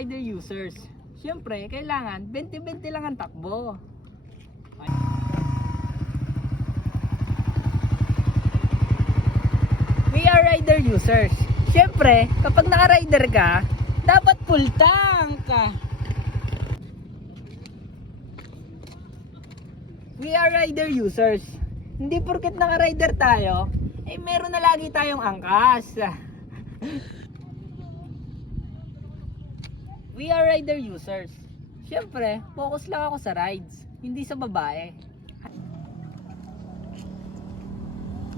rider users. Siyempre, kailangan 20-20 lang ang takbo. We are rider users. Siyempre, kapag naka-rider ka, dapat full tank ka. We are rider users. Hindi porket naka-rider tayo, eh meron na lagi tayong angkas. We are rider users. Siyempre, focus lang ako sa rides, hindi sa babae.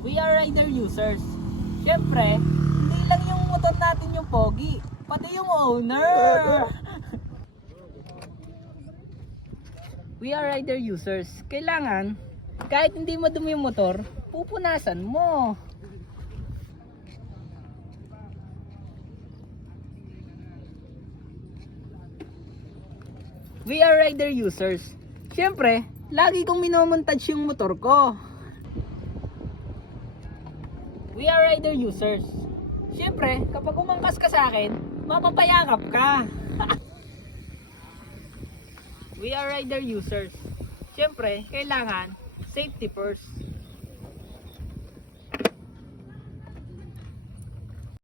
We are rider users. Siyempre, hindi lang yung motor natin yung pogi, pati yung owner. We are rider users. Kailangan, kahit hindi mo dumi yung motor, pupunasan mo. We are rider users. Siyempre, lagi kong minomontage yung motor ko. We are rider users. Siyempre, kapag umangkas ka sa akin, mapapayakap ka. We are rider users. Siyempre, kailangan safety first.